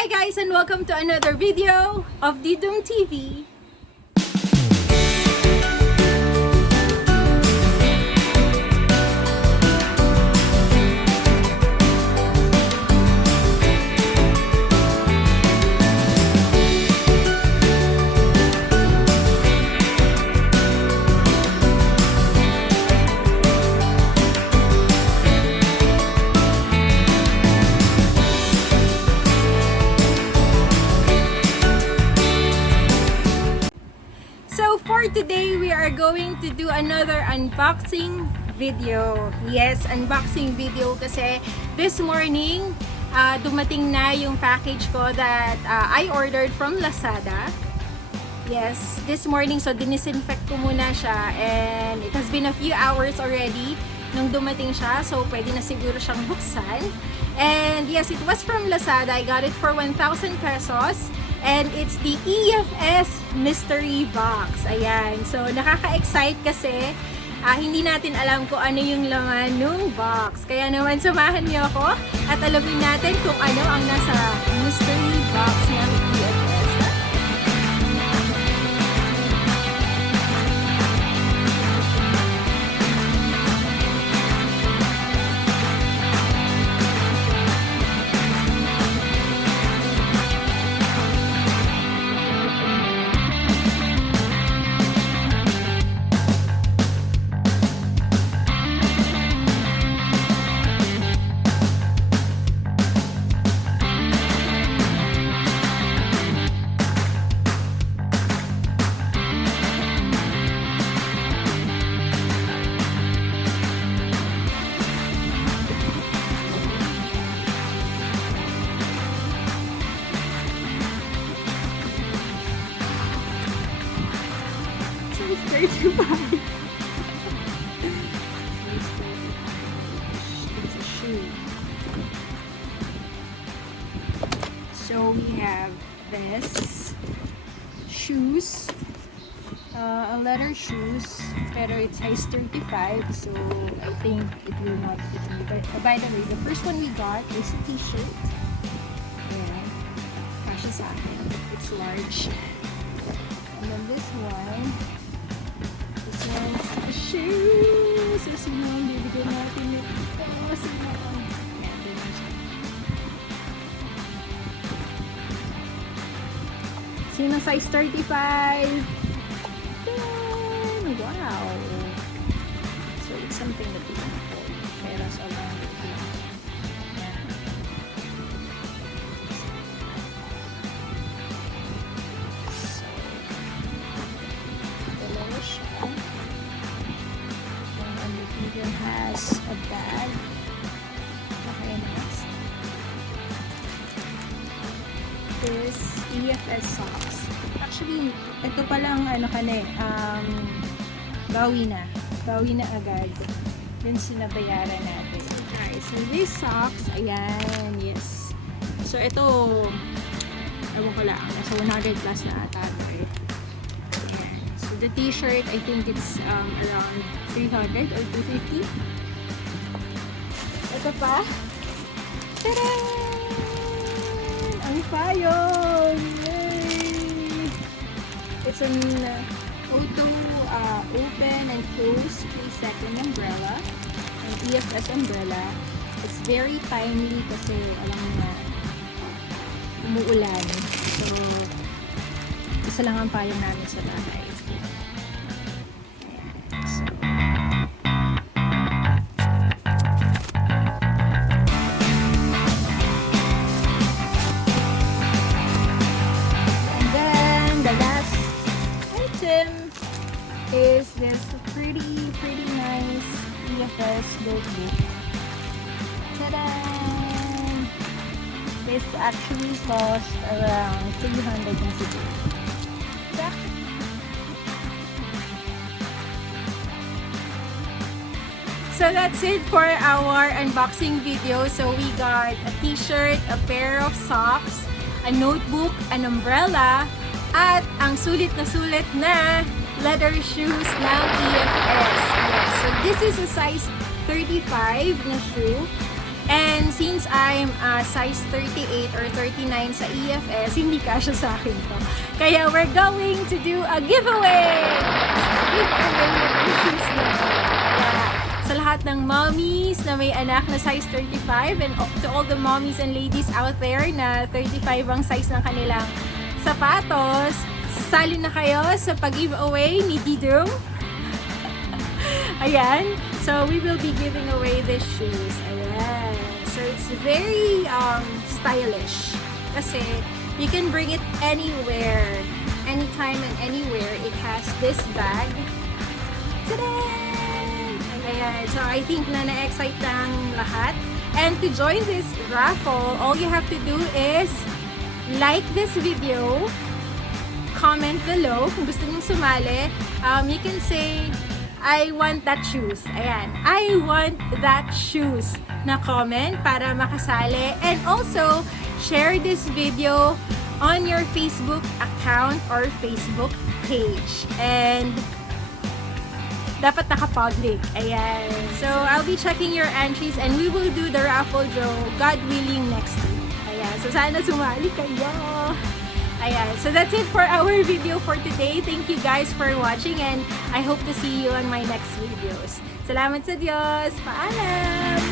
Hi guys, and welcome to another video of Didum TV. For today, we are going to do another unboxing video. Yes, unboxing video kasi this morning, dumating na yung package ko that I ordered from Lazada. Yes, this morning, so dinisinfect ko muna siya and it has been a few hours already nung dumating siya, so pwede na siguro siyang buksan. And yes, it was from Lazada. I got it for 1,000 pesos. And it's the EFS Mystery Box. Ayan. So, nakaka-excite kasi hindi natin alam kung ano yung laman ng box. Kaya naman, samahan niyo ako at alamin natin kung ano ang nasa mystery box ng EFS. It's a shoe. So we have this shoes, a leather shoes, pero it's size 35, so I think it will not fit me. But by the way, the first one we got is a t-shirt. Ayan, kasha sa akin. It's large. And then this one a shoe. So, sino ang bibigyan natin ito? Sino ang... Sino size 35? Wow! So, it's something that we can afford. Pero sa lang. Has a bag. Okay, next. This EFS socks. Actually, ito palang bawi na. Bawi na agad. Then sinabayaran natin. Okay, so these socks, ayan, yes. So ito, ewan ko lang, nasa 100 plus na ata. The t-shirt, I think it's around 300 or 250. Ito pa. Tadaan! Ang payon! Yay! It's an auto open and close 3-second umbrella. An EFS umbrella. It's very timely kasi alam mo na umuulan. So, isa lang ang payong namin sa bahay. Is this pretty nice EFS notebook. Ta-da! This actually cost around 300 na siguro. So that's it for our unboxing video. So we got a t-shirt, a pair of socks, a notebook, an umbrella, at ang sulit na leather shoes ng EFS. Yes. So this is a size 35 na shoe. And since I'm size 38 or 39 sa EFS, hindi kasya sa akin to. Kaya we're going to do a giveaway! Giveaway ng shoes na to. Kaya sa lahat ng mommies na may anak na size 35 and to all the mommies and ladies out there na 35 ang size ng kanilang sapatos, sali na kayo sa pag-giveaway ni Didong. Ayan. So, we will be giving away these shoes. Ayan. So, it's very stylish. Kasi, you can bring it anywhere. Anytime and anywhere. It has this bag. Tada! Ayan. So, I think na na-excite na ang lahat. And to join this raffle, all you have to do is like this video, comment below kung gusto mong sumali. You can say, I want that shoes. Ayan. I want that shoes na comment para makasali. And also, share this video on your Facebook account or Facebook page. And dapat naka-public. Ayan. So, I'll be checking your entries and we will do the raffle draw, God willing, next week. Ayan. So, sana sumali kayo. Ayan. So, that's it for our video for today. Thank you guys for watching and I hope to see you on my next videos. Salamat sa Diyos. Paalam!